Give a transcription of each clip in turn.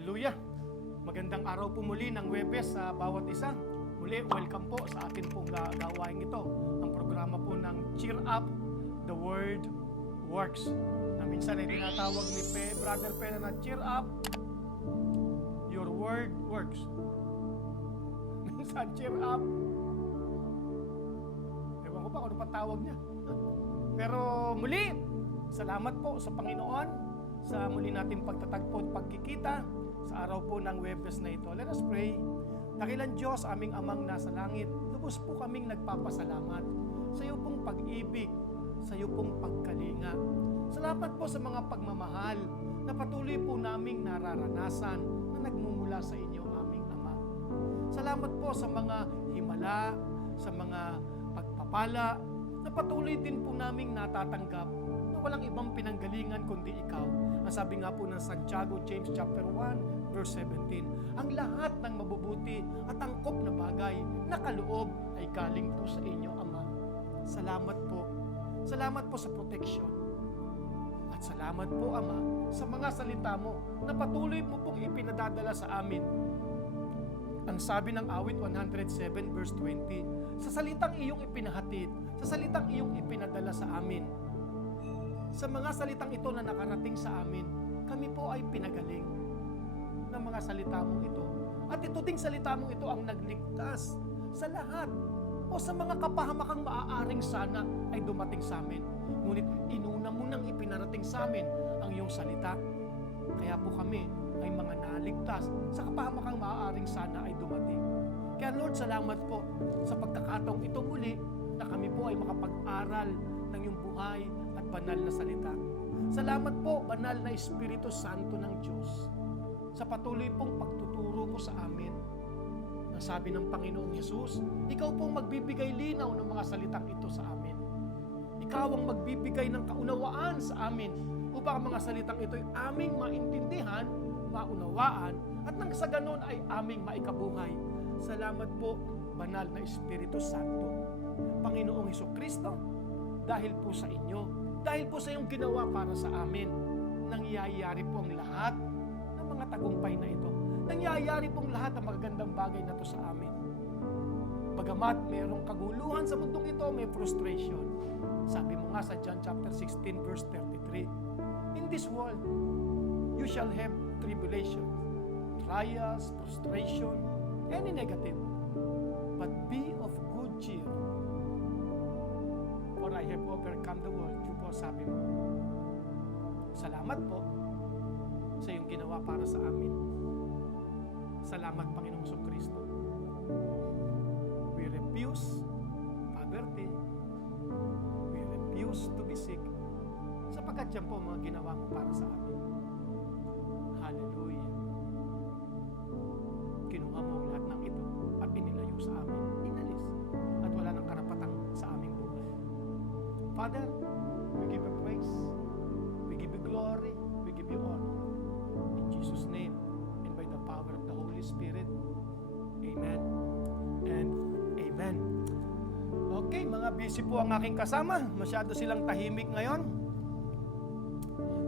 Hallelujah! Magandang araw po muli ng Huwebes sa bawat isa. Muli, welcome po sa atin pong gawain ito. Ang programa po ng Cheer Up, The Word Works. Na minsan ay tinatawag ni Brother Pena na Cheer Up, Your Word Works. Minsan Cheer Up. Ewan ko pa kung ano patawag niya. Pero muli, salamat po sa Panginoon sa muli nating pagtatagpo at pagkikita sa araw po ng Huwebes na ito. Let us pray. Dakilang Diyos, aming amang nasa langit, lubos po kaming nagpapasalamat sa iyo pong pag-ibig, sa iyo pong pagkalinga. Salamat po sa mga pagmamahal na patuloy po naming nararanasan na nagmumula sa inyo, aming Ama. Salamat po sa mga himala, sa mga pagpapala, na patuloy din po naming natatanggap na walang ibang pinanggalingan kundi ikaw. Ang sabi nga po ng Santiago, James chapter 1, verse 17, ang lahat ng mabubuti at angkop na bagay na kaloob ay galing po sa inyo, Ama. Salamat po. Salamat po sa protection. At salamat po, Ama, sa mga salita mo na patuloy mo pong ipinadadala sa amin. Ang sabi ng awit 107 verse 20, sa salitang iyong ipinahatid, sa salitang iyong ipinadala sa amin, sa mga salitang ito na nakarating sa amin, kami po ay pinagaling ng mga salita mong ito. At ito ding salita mong ito ang nagligtas sa lahat o sa mga kapahamakang maaaring sana ay dumating sa amin. Ngunit inuna mo nang ipinarating sa amin ang iyong salita. Kaya po kami ay mga naligtas sa kapahamakang maaaring sana ay dumating. Kaya Lord, salamat po sa pagkakataong ito muli na kami po ay makapag-aral ng iyong buhay at banal na salita. Salamat po, banal na Espiritu Santo ng Diyos, sa patuloy pong pagtuturo mo sa amin. Nasabi ng Panginoong Hesus, ikaw pong magbibigay linaw ng mga salitang ito sa amin. Ikaw ang magbibigay ng kaunawaan sa amin upang ang mga salitang ito ay aming maintindihan, maunawaan, at nang sa ganon ay aming maikabuhay. Salamat po, banal na Espiritu Santo. Panginoong Hesukristo, dahil po sa inyo, dahil po sa iyong ginawa para sa amin, nangyayari po ang lahat ng mga tagumpay na ito. Nangyayari pong lahat ng magagandang bagay na ito sa amin. Bagamat mayroong kaguluhan sa mundong ito, may frustration. Sabi mo nga sa John chapter 16 verse 33, in this world, you shall have tribulation, trials, frustration, any negative. But be of good cheer, for I have overcome the world. Yun po sabi mo. Salamat po sa iyong ginawa para sa amin. Salamat, Panginoong Jesucristo. We refuse poverty. We refuse to be sick. Sapagkat yan po ang mga ginawa mo para sa amin. Hallelujah. Kinuha mo lahat ng ito at inilayo sa amin. Inalis. At wala nang karapatang sa aming buhay. Father, we give you praise. We give you glory. We give you honor. In Jesus' name and by the power of the Holy Spirit. Amen and amen. Okay, mga busy po ang aking kasama. Masyado silang tahimik ngayon.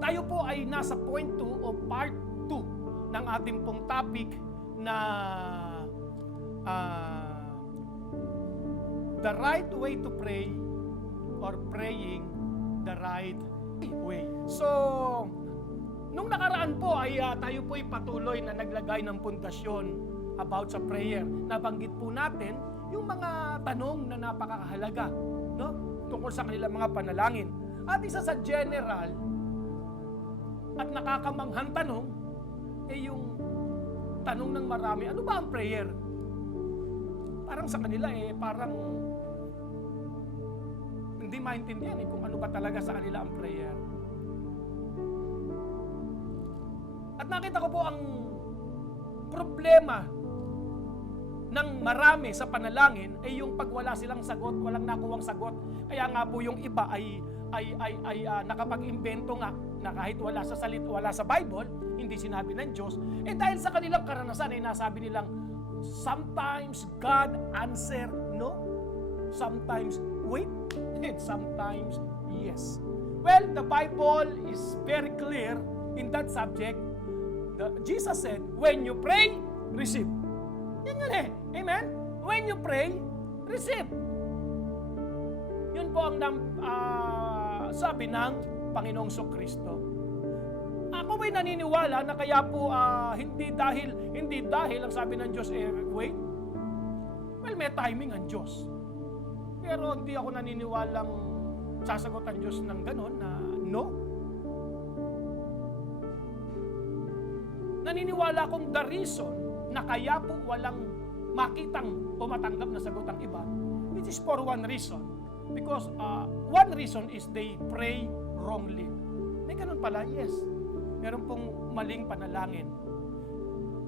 Tayo po ay nasa point 2 o part 2 ng ating pong topic na the right way to pray or praying the right way. So, nung nakaraan po ay tayo po ay patuloy na naglagay ng pundasyon about sa prayer. Nabanggit po natin yung mga tanong na napakahalaga, no? Tungkol sa kanilang mga panalangin. At isa sa general at nakakamanghang tanong ay yung tanong ng marami, ano ba ang prayer? Parang sa kanila parang hindi maintindihan kung ano ba talaga sa kanila ang prayer. At nakita ko po ang problema ng marami sa panalangin ay yung pag wala silang sagot, walang nakuwang sagot. Kaya nga po yung iba ay nakapag-imbento nga na kahit wala sa salita, wala sa Bible, hindi sinabi ng Diyos, dahil sa kanilang karanasan ay nasabi nilang sometimes God answer no, sometimes wait, and sometimes yes. Well, the Bible is very clear in that subject. Jesus said, when you pray, receive. Yan yun eh. Amen? When you pray, receive. Yun po ang sabi ng Panginoong Kristo. Ako ba'y naniniwala na kaya po hindi dahil ang sabi ng Diyos wait? Well, may timing ang Diyos. Pero hindi ako naniniwalang sasagot ang Diyos ng gano'n na no. Naniniwala akong the reason na kaya po walang makitang o matanggap na sagot ang iba, it is for one reason. Because one reason is they pray wrongly. May ganun pala, yes. Meron pong maling panalangin.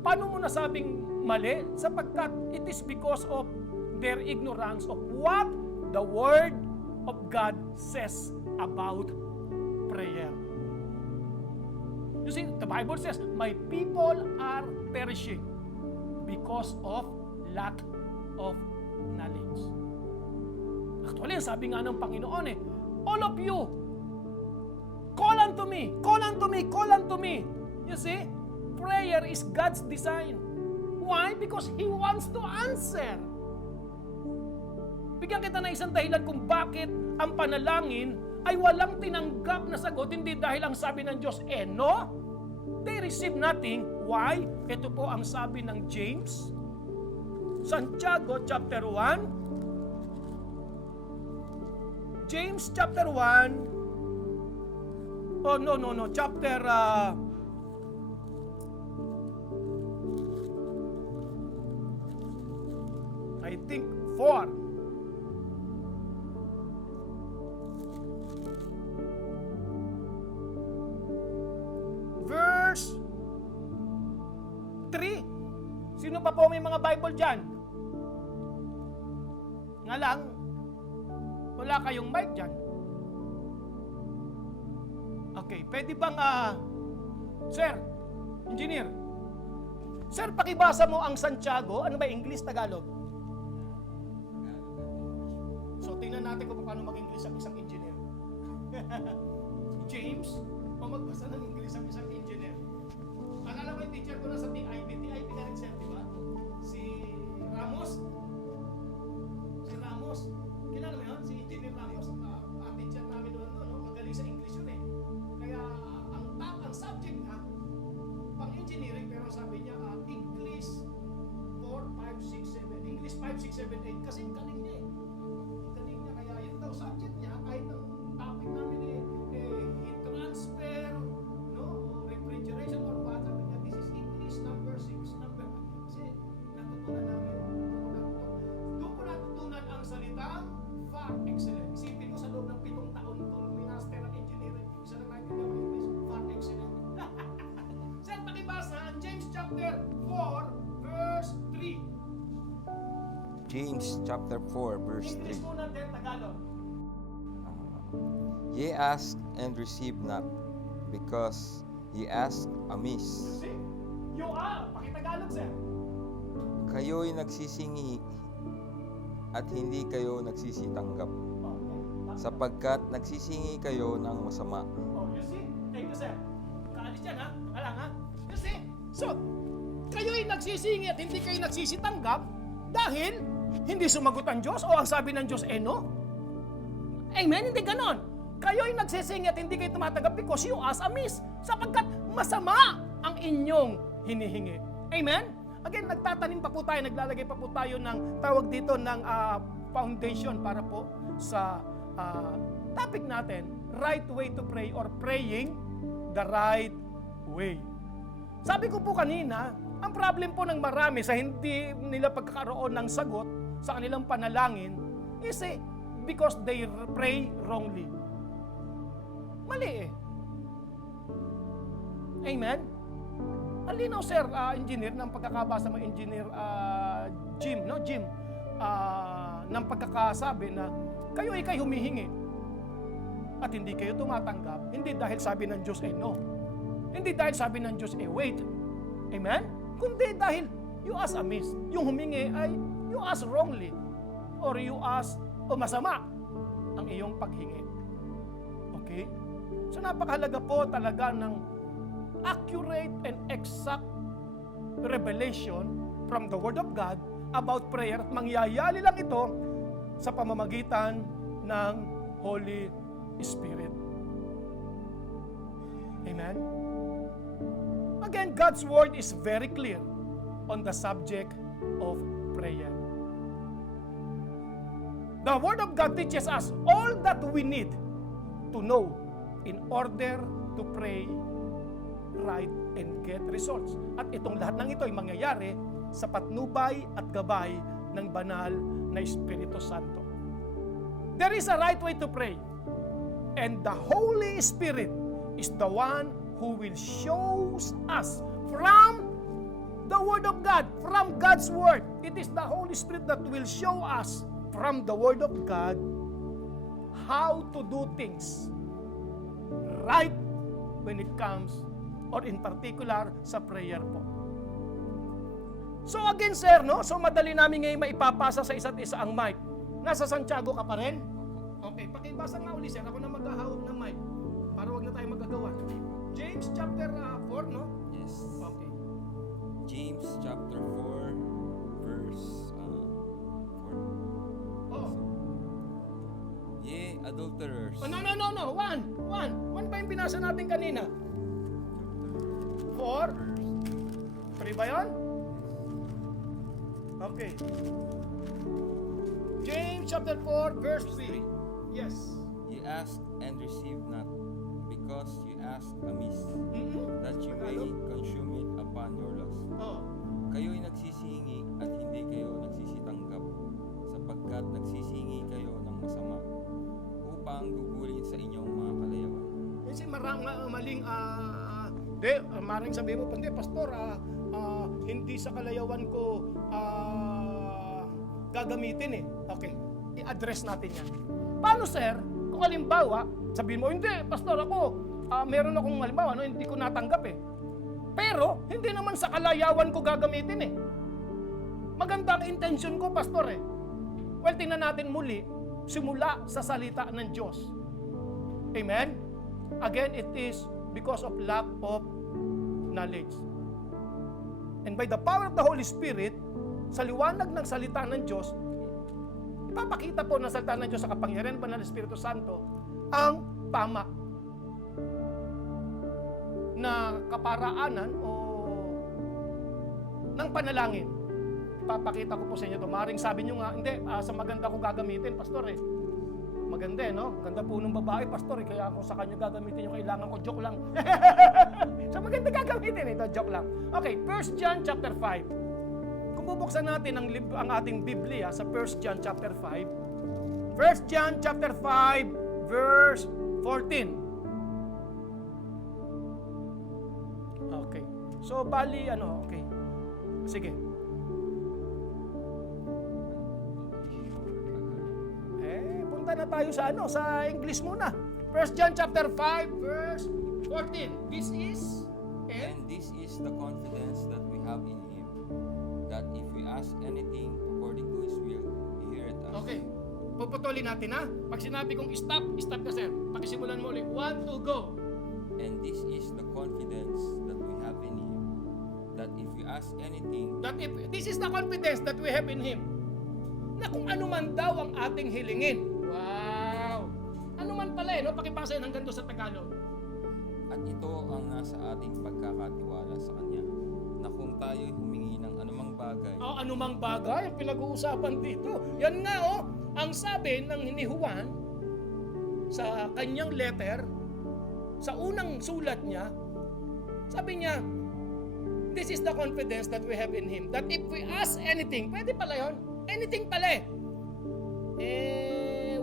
Paano mo nasabing mali? Sapagkat it is because of their ignorance of what the Word of God says about prayer. You see, the Bible says, my people are perishing because of lack of knowledge. Actually, sabi nga ng Panginoon all of you, call unto me, call unto me, call unto me. You see, prayer is God's design. Why? Because He wants to answer. Bigyan kita na isang dahilan kung bakit ang panalangin ay walang tinanggap na sagot, hindi dahil ang sabi ng Diyos, no? They receive nothing. Why? Ito po ang sabi ng James, Santiago chapter 1, James chapter 1, chapter I think 4. Verse 3. Sino pa po may mga Bible dyan? Nga lang, wala kayong mic dyan. Okay, pwede bang, Sir, Engineer, Sir, pakibasa mo ang Santiago. Ano ba, English, Tagalog? So, tingnan natin kung paano mag-English ang isang engineer. James, o magbasa ng English ang isang engineer. Alala ko yung teacher ko na sa TIP. TIP ka rin siya, di ba? Si Ramos. Kilala mo yun? Si Engineer Ramos. Teacher namin doon, no? Magaling sa English yun eh. Kaya, ang subject niya, pang engineering, pero sabi niya, English 4, 5, 6, 7. English 5, 6, 7, 8. Kasi galing niya eh. Galing niya. Kaya yun daw subject niya, kahit ang topic namin heat transfer, no? Refrigeration or what, sabi niya, this is English number 6, number. Kasi natutunan namin, doon ko natutunan ang salitang far excellent. Isipin mo sa loob ng 7 taon ko, master ng engineering, isa na natin ng English, far excellent. Sir, pakibasa ang James chapter 4, verse 3. James chapter 4 verse 3. English muna din, Tagalog. Ye ask and receive not, because ye ask amiss. See? You are. Pakitagalog, sir. Kayo'y nagsisingi at hindi kayo nagsisitanggap, Okay. sapagkat nagsisingi kayo ng masama. Oh, you see? Thank you, sir. Kaalis yan, ha? Alang, ha? You see? So, kayo'y nagsisingi at hindi kayo nagsisitanggap dahil hindi sumagot ang Diyos o ang sabi ng Diyos, no? Amen? Hindi ganon. Kayo'y nagsisingi at hindi kayo tumatanggap because you ask amiss, sapagkat masama ang inyong hinihingi. Amen? Again, nagtatanim pa po tayo, naglalagay pa po tayo ng tawag dito ng foundation para po sa topic natin, right way to pray or praying the right way. Sabi ko po kanina, ang problem po ng marami sa hindi nila pagkakaroon ng sagot sa kanilang panalangin is because they pray wrongly. Mali eh. Amen? Ang linaw, sir, engineer, ng pagkakabasa mo, engineer Jim, ng pagkakasabi na kayo ay humihingi at hindi kayo tumatanggap, hindi dahil sabi ng Diyos no. Hindi dahil sabi ng Diyos wait. Amen? Kundi dahil you ask amiss. Yung humingi ay you ask wrongly or you ask masama ang iyong paghingi. Okay? So napakahalaga po talaga ng accurate and exact revelation from the Word of God about prayer at mangyayari lang ito sa pamamagitan ng Holy Spirit. Amen? Again, God's Word is very clear on the subject of prayer. The Word of God teaches us all that we need to know in order to pray right and get results. At itong lahat ng ito ay mangyayari sa patnubay at gabay ng banal na Espiritu Santo. There is a right way to pray, and the Holy Spirit is the one who will show us from the Word of God, from God's Word. It is the Holy Spirit that will show us from the Word of God how to do things right when it comes, or in particular, sa prayer po. So again, sir, no? So madali namin ngayon maipapasa sa isa't isa ang mic. Nasa Santiago ka pa rin? Okay, pakibasa nga uli, sir. Ako na maghahawak ng mic para wag na tayo magagawa. James chapter 4, no? Yes. Okay. James chapter 4, verse 4. Oh. Ye adulterers. Oh, no. One pa yung binasa natin kanina. 4. 3 ba yun? Okay. James chapter 4, verse 3. Yes. Ye ask and receive not, because ye ask amiss, that ye may consume it upon your lust. Oh. Kayo'y nagsisihingi at hindi kayo nagsisitanggap, sapagkat nagsisihingi kayo ng masama, upang gugulin sa inyong mga kalayawan. Kasi maring sabihin mo, hindi, pastor, hindi sa kalayawan ko gagamitin eh. Okay, i-address natin yan. Paano, sir, kung halimbawa, sabihin mo, hindi, pastor, ako, meron akong halimbawa, no, hindi ko natanggap eh. Pero, hindi naman sa kalayawan ko gagamitin eh. Maganda ang intention ko, pastor eh. Well, tingnan natin muli, simula sa salita ng Diyos. Amen? Again, it is because of lack of knowledge. And by the power of the Holy Spirit, sa liwanag ng salita ng Diyos, ipapakita po ng salita ng Diyos sa kapangyarihan pa ng Espiritu Santo ang tama na kaparaanan o ng panalangin. Ipapakita ko po sa inyo ito. Maring sabi nyo nga, hindi, sa maganda ko gagamitin, pastor eh. Maganda eh, no? Ganda po ng babae, pastor eh. Kaya ako sa kanya gagamitin yung kailangan ko. Joke lang. So maganda gagamitin ito. Joke lang. Okay, 1 John chapter 5. Kung bubuksan natin ang ating Biblia sa 1 John chapter 5. 1 John chapter 5, verse 14. Okay. So, bali, okay. Sige. Punta na tayo sa English muna. 1 John chapter 5, verse 14. This is, And this is the confidence that we have in Him, that if we ask anything according to His will, He heareth us. Okay. Puputulin natin ha. Pag sinabi kong stop ka sir. Pakisimulan mo ulit. 1, 2, go. And this is the confidence that we have in Him, that if we ask anything, This is the confidence that we have in Him. Na kung ano man daw ang ating hilingin. Wow! Ano man pala no? Pakipasa yun hanggang doon sa Tagalog. at ito ang nasa ating pagkakatiwala sa Kanya, na kung tayo'y humingi ng anumang bagay, Anumang bagay ang pinag-uusapan dito. Yan nga ang sabi ng ni Juan sa kanyang letter, sa unang sulat niya, sabi niya, this is the confidence that we have in Him, that if we ask anything, pwede pala yun, anything pala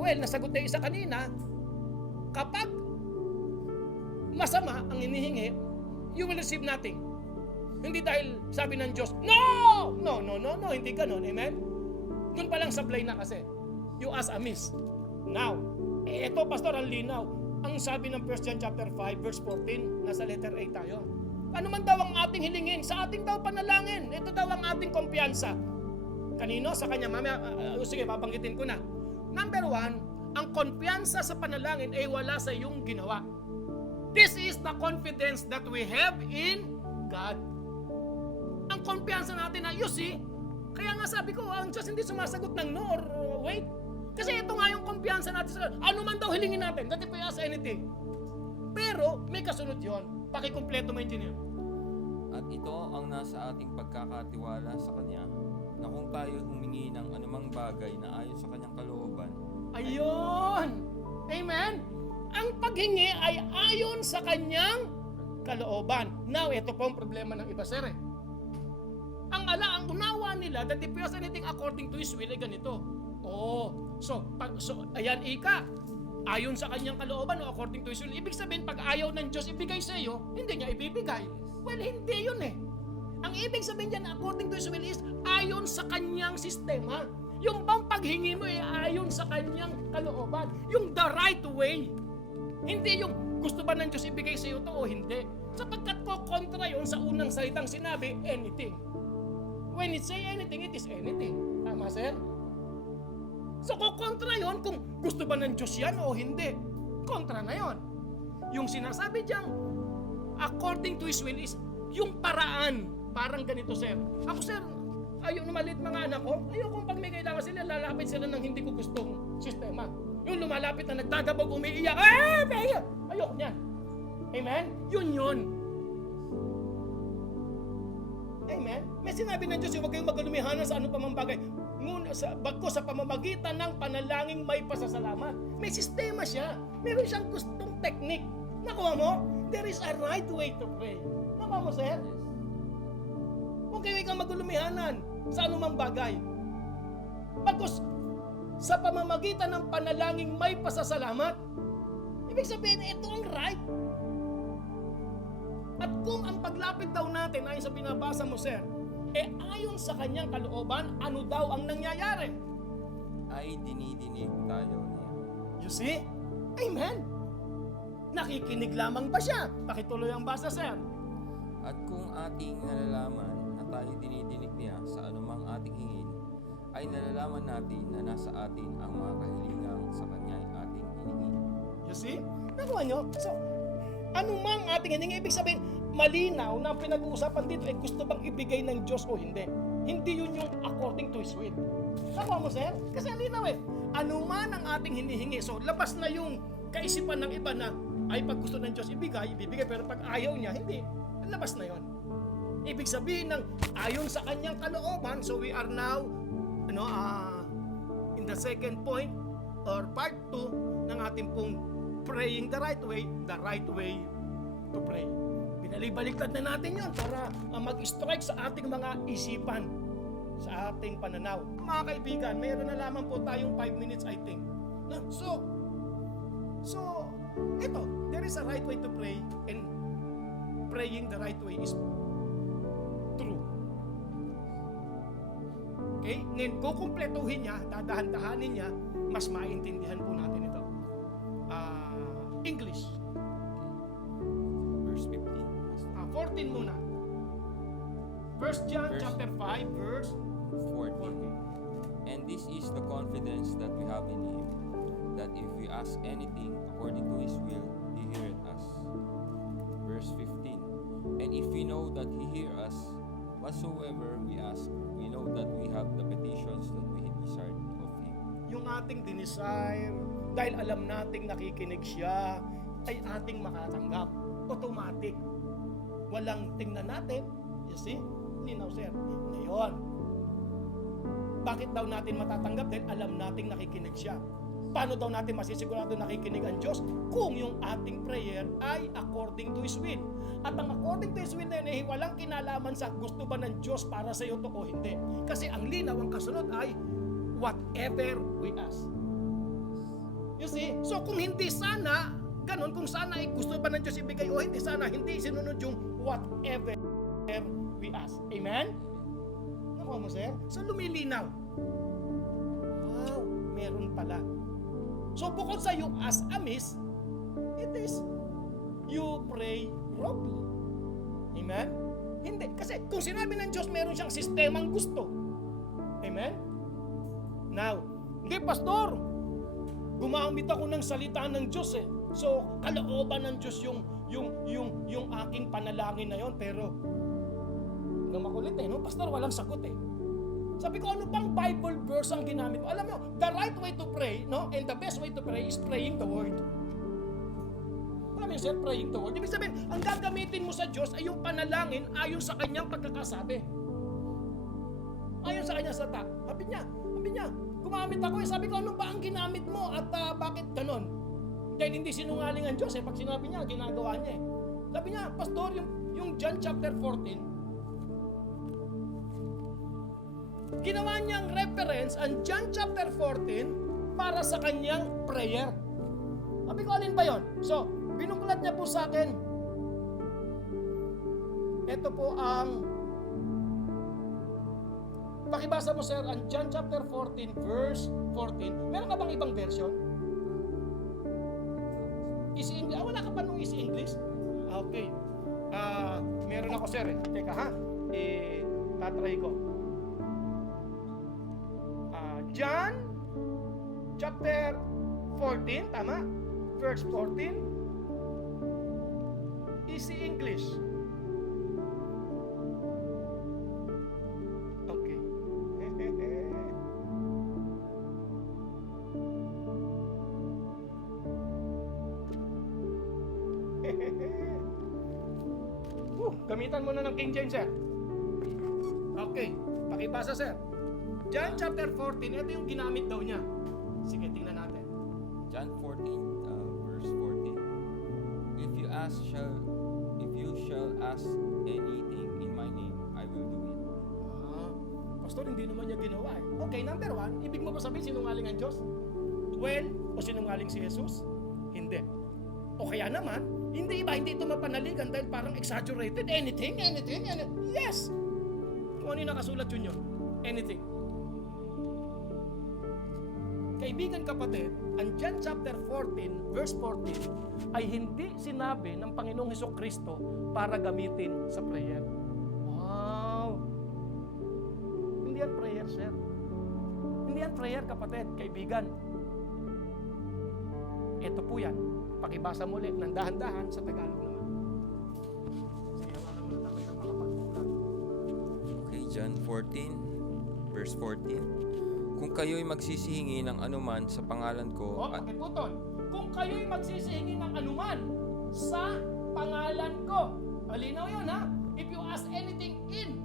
well, nasagot na isa kanina, kapag masama ang inihingi, you will receive nothing. Hindi dahil sabi ng Diyos, no, hindi ganun, amen? Doon pa lang sablay na kasi. You ask amiss. Now, ito pastor, ang linaw. Ang sabi ng 1 John chapter 5, verse 14, nasa letter A tayo. Ano man daw ang ating hilingin? Sa ating daw panalangin. Ito daw ang ating kumpiyansa. Kanino? Sa kanya. Mamaya, sige, babanggitin ko na. Number 1, ang kumpiyansa sa panalangin ay wala sa iyong ginawa. This is the confidence that we have in God. Ang kumpiyansa natin na, you see, kaya nga sabi ko, ang Diyos hindi sumasagot ng no or wait. Kasi ito nga yung kumpiyansa natin sa ano man daw hilingin natin, that if we ask anything. Pero may kasunod yun. Pakikumpleto mo yun. At ito ang nasa ating pagkakatiwala sa Kanya, na kung tayo humingi ng anumang bagay na ayon sa Kanyang kalooban, Ayun! Amen? Ang paghingi ay ayon sa kanyang kalooban. Now, ito po ang problema ng iba, sir. Ang unawa nila that if we ask anything according to His will, ay ganito. So, ayan, ika. Ayon sa kanyang kalooban o according to His will. Ibig sabihin, pag ayaw ng Diyos ibigay sa iyo, hindi niya ibibigay. Well, hindi yun eh. Ang ibig sabihin dyan, according to His will is ayon sa kanyang sistema. Yung bang paghingi mo ay ayon sa kanyang kalooban. Yung the right way. Hindi yung gusto ba ng Diyos ibigay sa iyo to o hindi. Sapagkat ko kontra yun sa unang salitang sinabi, anything. When it say anything, it is anything. Tama, sir? So ko kontra yun kung gusto ba ng Diyos yan o hindi. Kontra na yun. Yung sinasabi diyang according to His will is yung paraan. Parang ganito, sir. Ako, sir, ayaw na maliit mga anak ko. Ayaw kung pag may kailangan sila, lalapit sila ng hindi ko gustong sistema. Yung lumalapit na nagdadabog, umiiyak. Ayoko niyan. Amen? Yun. Amen? May sinabi ng Diyos, huwag kayong magalumihanan sa ano pa mang bagay. Bagko sa pamamagitan ng panalangin may pasasalamat. May sistema siya. Meron siyang gustong technique. Nakuha mo? There is a right way to pray. Nakuha mo, sir? Huwag kayo ikaw magulumihanan sa anumang bagay. Bagkus sa pamamagitan ng panalangin may pasasalamat. Ibig sabihin, ito ang right. At kung ang paglapit daw natin ayon sa binabasa mo, sir, ayon sa kanyang kalooban, ano daw ang nangyayari? ay dinidinig tayo niya. You see? Amen. Nakikinig lamang ba siya? Pakituloy ang basa, sir. At kung ating nalalaman na tayo dinidinig niya sa anumang ating hingin, ay nalalaman natin na nasa atin ang mga kahilingang sa Kanya ay ating hiningi. You see? Nakuha nyo? So, anumang ating hiningi, ibig sabihin, malinaw na ang pinag-uusapan dito ay gusto bang ibigay ng Diyos o hindi. Hindi yun yung according to His will. Nakuha mo, sir? Kasi alinaw eh. Anuman ang ating hinihingi. So, labas na yung kaisipan ng iba na ay pag gusto ng Diyos ibigay, pero pag ayaw niya, hindi. Labas na yon. Ibig sabihin ng ayon sa kanyang kalooban, so we are now in the second point or part 2 ng ating pong praying the right way to pray. Binalibaliktad na natin yon para mag-strike sa ating mga isipan, sa ating pananaw. Mga kaibigan, mayroon na lamang po tayong 5 minutes, I think. So, ito, there is a right way to pray, and praying the right way is true. Okay? Ngayon, kukumpletuhin niya, dadahan-dahanin niya, mas maintindihan po natin ito. English. Verse 15. 14 muna. 1 John chapter 5, verse 14. And this is the confidence that we have in Him, that if we ask anything according to His will, He heareth us. Verse 15. And if we know that He hear us, whatsoever we ask, we know that we have the petitions that we desired of Him. Yung ating desire, dahil alam nating nakikinig siya, ay ating makatanggap. Automatic. Walang tingnan natin. You see? Linaw, sir. Ngayon, bakit daw natin matatanggap? Dahil alam nating nakikinig siya. Paano daw natin masisigurado nakikinig ang Diyos? Kung yung ating prayer ay according to His will. At ang according to His will na yun ay walang kinalaman sa gusto ba ng Diyos para sa iyo to o hindi. Kasi ang linaw, ang kasunod ay whatever we ask. You see? So kung hindi sana, ganun, kung sana ay gusto ba ng Diyos ibigay o hindi sana, hindi sinunod yung whatever we ask. Amen? Nakuha mo, sir? So lumilinaw. Wow, meron pala. So bukod sa you ask amiss, it is you pray wrongly. Amen? Hindi. Kasi kung sinabi ng Diyos, meron siyang sistemang gusto. Amen? Now, hindi, pastor, gumamit ako ng salita ng Diyos eh. So, kalooban ng Diyos yung aking panalangin na yon, pero hanggang makulit no? Pastor, walang sagot Sabi ko, ano bang Bible verse ang ginamit mo? Alam mo, the right way to pray, no? And the best way to pray is praying the word. Alam mo yun, sir, praying the word. Ibig sabihin, ang gagamitin mo sa Diyos ay yung panalangin ayon sa kanyang pagkakasabi. Ayon sa kanyang salita. Sabi niya, gumamit ako sabi ko, ano ba ang ginamit mo at bakit ganon? Dahil hindi sinungaling ang Diyos pag sinabi niya, ginagawa niya Sabi niya, Pastor, yung John chapter 14, ginawa niyang reference ang John chapter 14 para sa kanyang prayer. Sabi ko, alin ba yon? So, binuklat niya po sa akin. Ito po ang pakibasa mo, sir, ang John chapter 14 verse 14. Meron ka bang ibang version? Easy English? Wala ka pa nung Easy English? Okay. Meron ako, sir. Teka ha. Tatry ko. John chapter 14, tama? Verse 14. Easy English. Okay. Gamitan mo na ng King James, sir. Okay. Pakibasa, sir. John chapter 14, ito yung ginamit daw niya. Sige, tingnan natin. John 14, verse 14. If you shall ask anything in my name, I will do it. Pastor, hindi naman niya ginawa Okay, number 1, ibig mo ba sabihin sinungaling ang Diyos? When? O sinungaling si Jesus? Hindi. O kaya naman, hindi ito mapanaligan dahil parang exaggerated. Anything. Yes! Kung ano yung nakasulat yun. Anything. Kaibigan kapatid, ang John chapter 14, verse 14, ay hindi sinabi ng Panginoong Hesukristo para gamitin sa prayer. Wow! Hindi yan prayer, sir. Hindi yan prayer, kapatid, kaibigan. Ito po yan. Pakibasa mo ulit ng dahan-dahan sa Tagalog naman. Sige, hawakan mo na tayo sa mga pagkukulang. Okay, John 14, verse 14. Kung kayo'y magsisihingi ng anuman sa pangalan ko at pakiputol. Kung kayo'y magsisihingi ng anuman sa pangalan ko. Malinaw yun, ha? If you ask anything in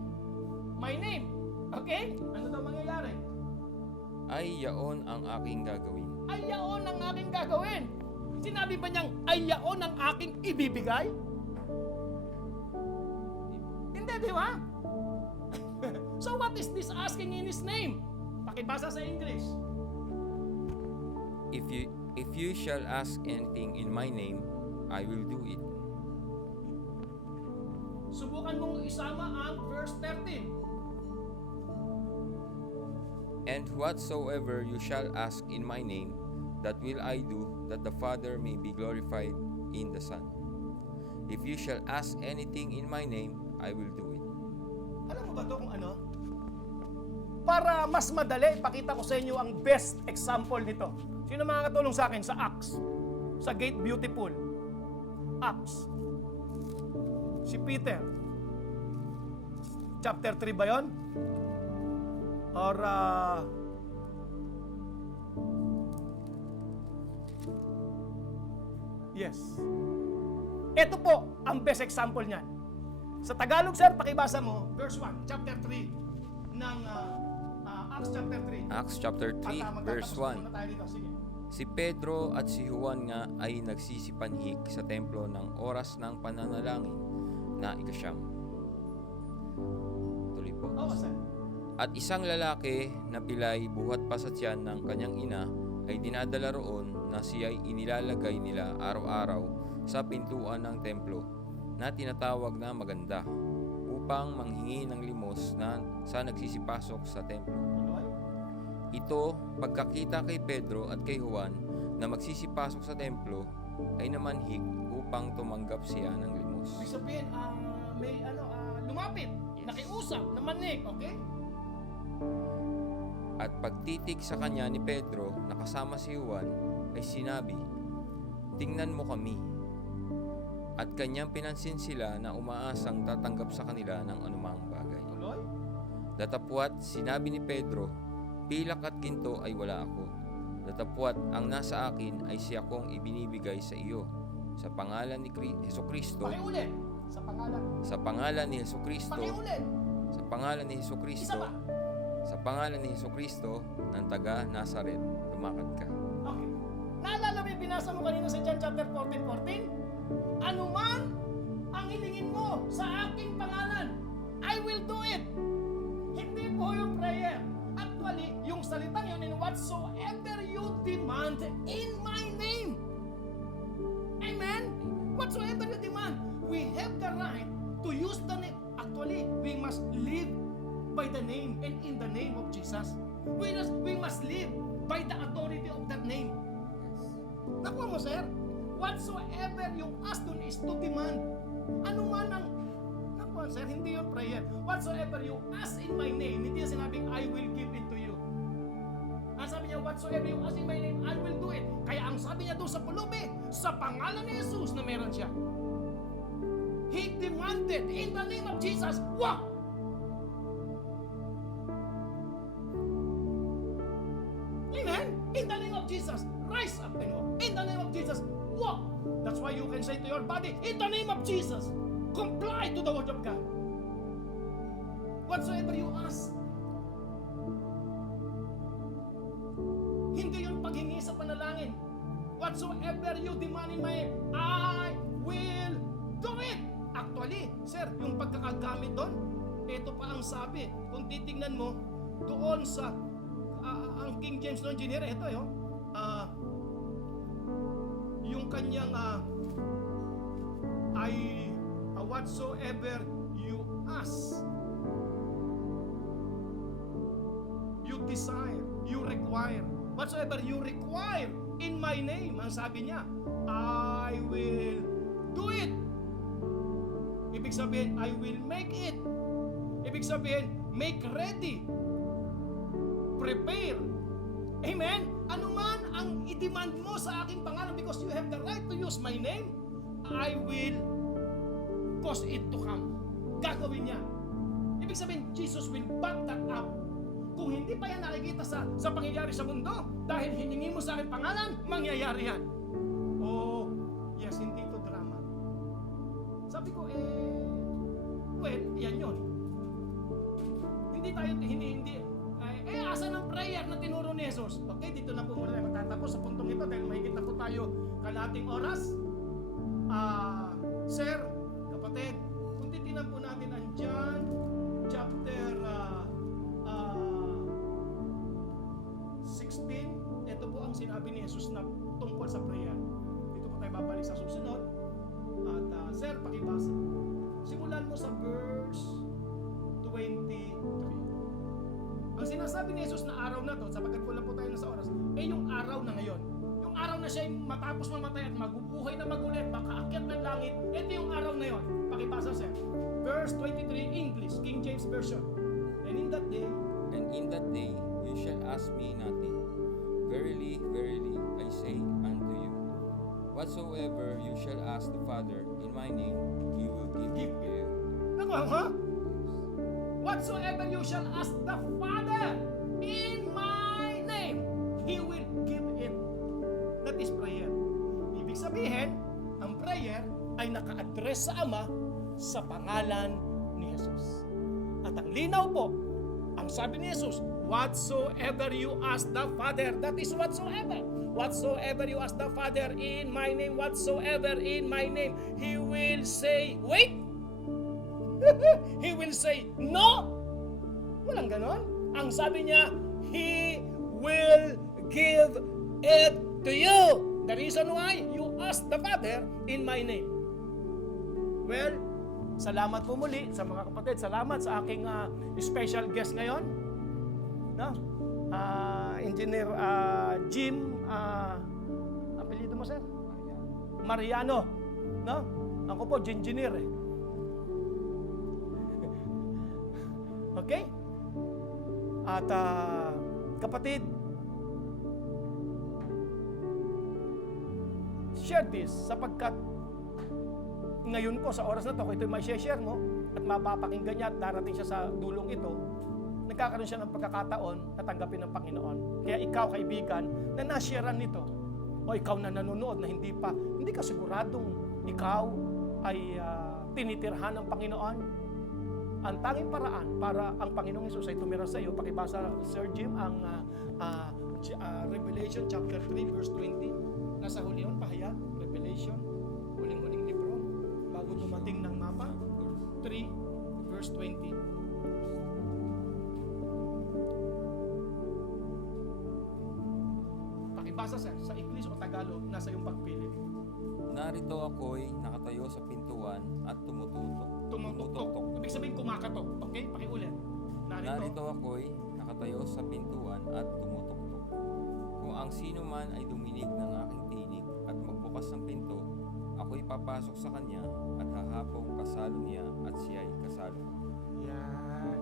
my name, okay? Ano daw mangyayari? ay yaon ang aking gagawin. Ay yaon ang aking gagawin. Sinabi ba niyang ay yaon ang aking ibibigay? Hindi, di ba? So what is this asking in His name? Pakibasa sa English. If you shall ask anything in my name, I will do it. Subukan mong isama ang verse 13. And whatsoever you shall ask in my name, that will I do, that the Father may be glorified in the Son. If you shall ask anything in my name, I will do it. Alam mo ba ito kung ano? Para mas madali, pakita ko sa inyo ang best example nito. Sino makakatulong sa akin sa Acts? Sa Gate Beautiful. Acts. Si Peter. Chapter 3 ba yun? Or yes. Ito po ang best example niyan. Sa Tagalog, sir, pakibasa mo, verse 1, chapter 3 ng Acts chapter 3. Acts chapter 3, verse 1. Si Pedro at si Juan nga ay nagsisipanhik sa templo ng oras ng pananalangin na ikasyam. Tuloy po. Oo, sir. At isang lalaki na pilay buhat pa sa tiyan ng kanyang ina ay dinadala roon na siya'y inilalagay nila araw-araw sa pintuan ng templo na tinatawag na Maganda upang manghingi ng limos na sa nagsisipasok sa templo. Ito, pagkakita kay Pedro at kay Juan na magsisipasok sa templo, ay namanhik upang tumanggap siya ng limos. Ibig sabihin, may lumapit, nakiusap, namanig, okay? At pagtitig sa kanya ni Pedro na kasama si Juan, ay sinabi, "Tingnan mo kami." at kanyang pinansin sila na umaasang tatanggap sa kanila ng anumang bagay. Tuloy. Datapwat, sinabi ni Pedro, pilak at ginto ay wala ako. Datapwat, ang nasa akin ay siya kong ibinibigay sa iyo. Sa pangalan ni Hesukristo, Pakiulit. Sa pangalan. sa pangalan ni Hesukristo, Pakiulit. sa pangalan ni Isa Hesukristo, pa. sa pangalan ni Hesukristo ng taga Nazaret, lumakad ka. Okay. Naalala mo yung binasa mo kanina sa John chapter 14:14? Ano man ang hilingin mo sa aking pangalan, I will do it. Hindi po yung prayer. Actually, yung salitang yun, in whatsoever you demand in my name. Amen? Whatsoever you demand, we have the right to use the name. Actually, we must live by the name and in the name of Jesus. We must live by the authority of that name. Nakuha mo, sir? Whatsoever yung ask dun is to demand. Ano man ang... Nakuha, sir? Hindi yung prayer. Whatsoever you ask in my name, hindi yung sinabing, I will give it to you. Ang sabi niya, whatsoever you ask in my name, I will do it. Kaya ang sabi niya doon sa pulubi, sa pangalan ni Jesus na meron siya. He demanded in the name of Jesus, walk! Amen? In the name of Jesus, rise up and walk. In the name of Jesus, walk. That's why you can say to your body, in the name of Jesus, comply to the word of God. Whatsoever you ask. Hindi yung paghingi sa panalangin. Whatsoever you demand in my name, I will do it. Actually, sir, yung pagkakagamit doon, ito pa ang sabi. Kung titingnan mo, doon sa ang King James noon, Engineer, ito yun. Yung kanyang whatsoever you ask, you desire, you require. Whatsoever you require in my name, ang sabi niya, I will do it. Ibig sabihin, I will make it. Ibig sabihin, make ready. Prepare. Amen? Ano man ang i-demand mo sa aking pangalan, because you have the right to use my name, I will cause it to come. Gagawin niya. Ibig sabihin, Jesus will back that up. Kung hindi pa yan nakikita sa pangyayari sa mundo, dahil hiningi mo sa aking pangalan, mangyayari yan. Oh, yes, hindi to drama. Sabi ko, well, yan yun. Hindi tayo, hindi. Asan ang prayer na tinuro ni Jesus? Okay, dito na po muna tayo matatapos sa puntong ito dahil mahigit na po tayo kalating oras. Sir, kapatid, kung titinan po natin ang John chapter 16, ito po ang sinabi ni Jesus na tungkol sa prayer. Dito po tayo babalik sa susunod. At sir, pakibasa. Simulan mo sa verse 23. Ang sinasabi ni Jesus na araw na to, sapagkat kulang po tayo na sa oras, yung araw na ngayon. Yung araw na siya matapos mamatay at magubuhay na magulit, makaakyat ng langit, ito yung araw na yon. Pakibasa, sir. Verse 23, English, King James Version. And in that day, you shall ask me nothing. Verily, verily, I say unto you, whatsoever you shall ask the Father in my name, He will give it to you. ha? Whatsoever you shall ask the Father in my name, He will give it. That is prayer. Ibig sabihin, ang prayer ay naka-address sa Ama sa pangalan ni Jesus. At ang linaw po, ang sabi ni Jesus, whatsoever you ask the Father, that is whatsoever. Whatsoever you ask the Father in my name, whatsoever in my name, He will say, wait! He will say, no! Walang ganon. Ang sabi niya, He will give it to you. The reason why you ask the Father in my name. Well, salamat po muli sa mga kapatid. Salamat sa aking special guest ngayon. No? Engineer Jim, apelyido mo, sir? Mariano. No? Ako po, engineer eh. Okay? At kapatid, share this sapagkat ngayon po, sa oras na to, kung ito'y may share mo, at mapapakinggan niya at darating siya sa dulong ito, nagkakaroon siya ng pagkakataon na tanggapin ng Panginoon. Kaya ikaw, kaibigan, na nasharean nito, o ikaw na nanonood na hindi ka siguradong ikaw ay tinitirhan ng Panginoon, ang tanging paraan para ang Panginoong Hesus ay tumira sa iyo, pakibasa, Sir Jim, ang Revelation chapter 3 verse 20. Nasa huli yun, pahayag, Revelation, huling-huling libro, bago dumating ng mapa, 3 verse 20. Pakibasa, sir, sa English o Tagalog, nasa iyong pagpili. Narito ako'y nakatayo sa pintuan at tumututok. Tumutok. Ibig sabihin kumakatok. Okay? Pakiulit. Narito ako'y nakatayo sa pintuan at tumutuktok. Kung ang sino man ay duminig ng aking tinig at magbukas ng pinto, ako'y papasok sa kanya at hahapong kasalo niya at siya'y kasalo ko. Yan.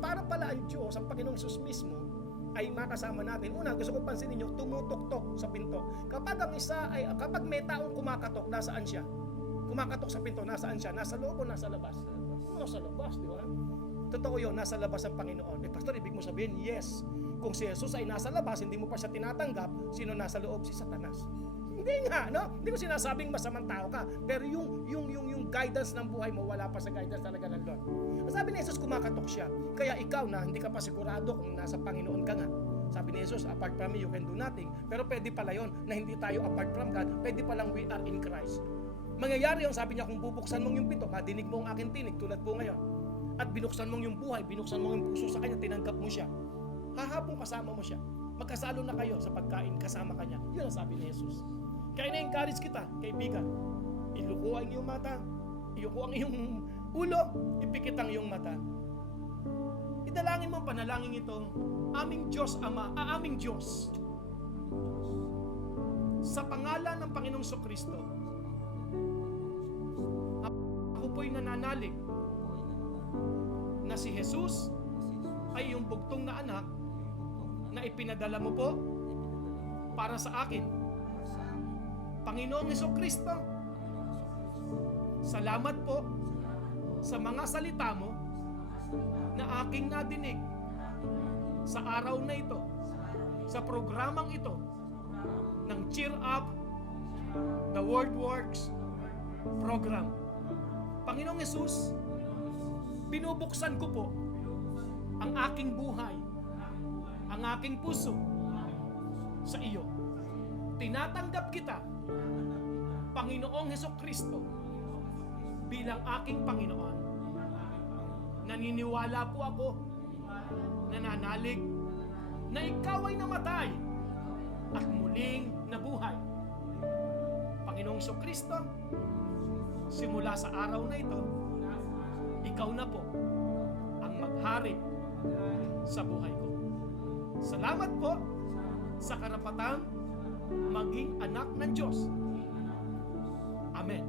Para pala ang Diyos, ang Panginoong Hesus mismo, ay makasama natin. Una, gusto ko pansinin nyo, tumutok-tok sa pinto. Kapag may taong kumakatok, nasaan siya? Kumakatok sa pinto, nasaan siya? Nasa loob o nasa labas? Nasa labas, di ba? Totoo yun, nasa labas ang Panginoon. Pastor, ibig mo sabihin, yes. Kung si Jesus ay nasa labas, hindi mo pa siya tinatanggap, sino nasa loob? Si Satanas. Hindi nga, no? Hindi ko sinasabing masamang tao ka. Pero yung guidance ng buhay mo, wala pa sa guidance talaga ng Lord. Ang sabi ni Jesus, kumakatok siya. Kaya ikaw na, hindi ka pa sigurado kung nasa Panginoon ka nga. Sabi ni Jesus, apart from me, you can do nothing. Pero pwede pala yun, na hindi tayo apart from God. Pwede palang we are in Christ. Mangyayari yun, sabi niya, kung bubuksan mong yung pinto, madinig mo ang aking tinig, tulad po ngayon. At binuksan mong yung buhay, binuksan mong yung puso sa Kanya, tinanggap mo siya. Hahapong kasama mo siya. Magkasalo na kayo sa pagkain, kasama Kanya. Yun ang sabi ni Jesus. Kaya na-encourage kita, kaibigan. Iluko ang iyong mata, iyuko ang iyong ulo, ipikit ang iyong mata. Idalangin mo panalangin ito, aming Diyos Ama, aming Diyos. Sa pangalan ng Panginoong Kristo, ako po'y nananalig na si Jesus ay yung bugtong na anak na ipinadala mo po para sa akin. Panginoong Jesucristo, salamat po sa mga salita mo na aking nadinig sa araw na ito, sa programang ito ng Cheer Up, The Word Works program. Panginoong Jesus, binubuksan ko po ang aking buhay, ang aking puso sa iyo. Tinatanggap kita, Panginoong Jesucristo, bilang aking Panginoon. Naniniwala po ako, nananalig, na ikaw ay namatay at muling nabuhay. Panginoong Jesucristo, simula sa araw na ito, ikaw na po ang maghari sa buhay ko. Salamat po sa karapatang maging anak ng Diyos. Amen.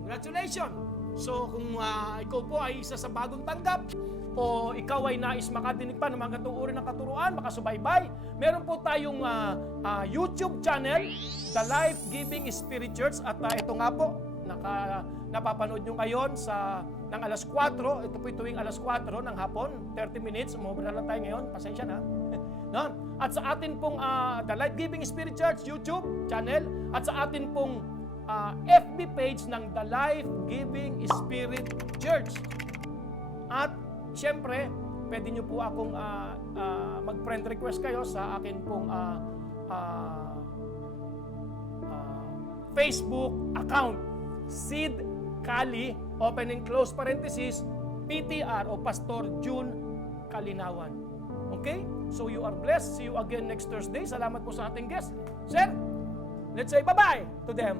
Congratulations! So kung ikaw po ay isa sa bagong tanggap o ikaw ay nais makadinig pa ng mga uri ng katuruan, makasubaybay, meron po tayong YouTube channel, The Life Giving Spirit Church, at ito nga po, napapanood nyo ngayon ng alas 4, ito po tuwing alas 4 ng hapon, 30 minutes, umubra lang tayo ngayon, pasensya na. No? At sa atin pong The Life Giving Spirit Church YouTube channel, at sa atin pong FB page ng The Life Giving Spirit Church. At syempre, pwede nyo po akong mag-friend request kayo sa akin pong Facebook account, Sid Kali, open and close parenthesis, PTR o Pastor June Kalinawan. Okay? So you are blessed. See you again next Thursday. Salamat po sa ating guest. Sir, let's say bye-bye to them.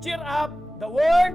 Cheer up the word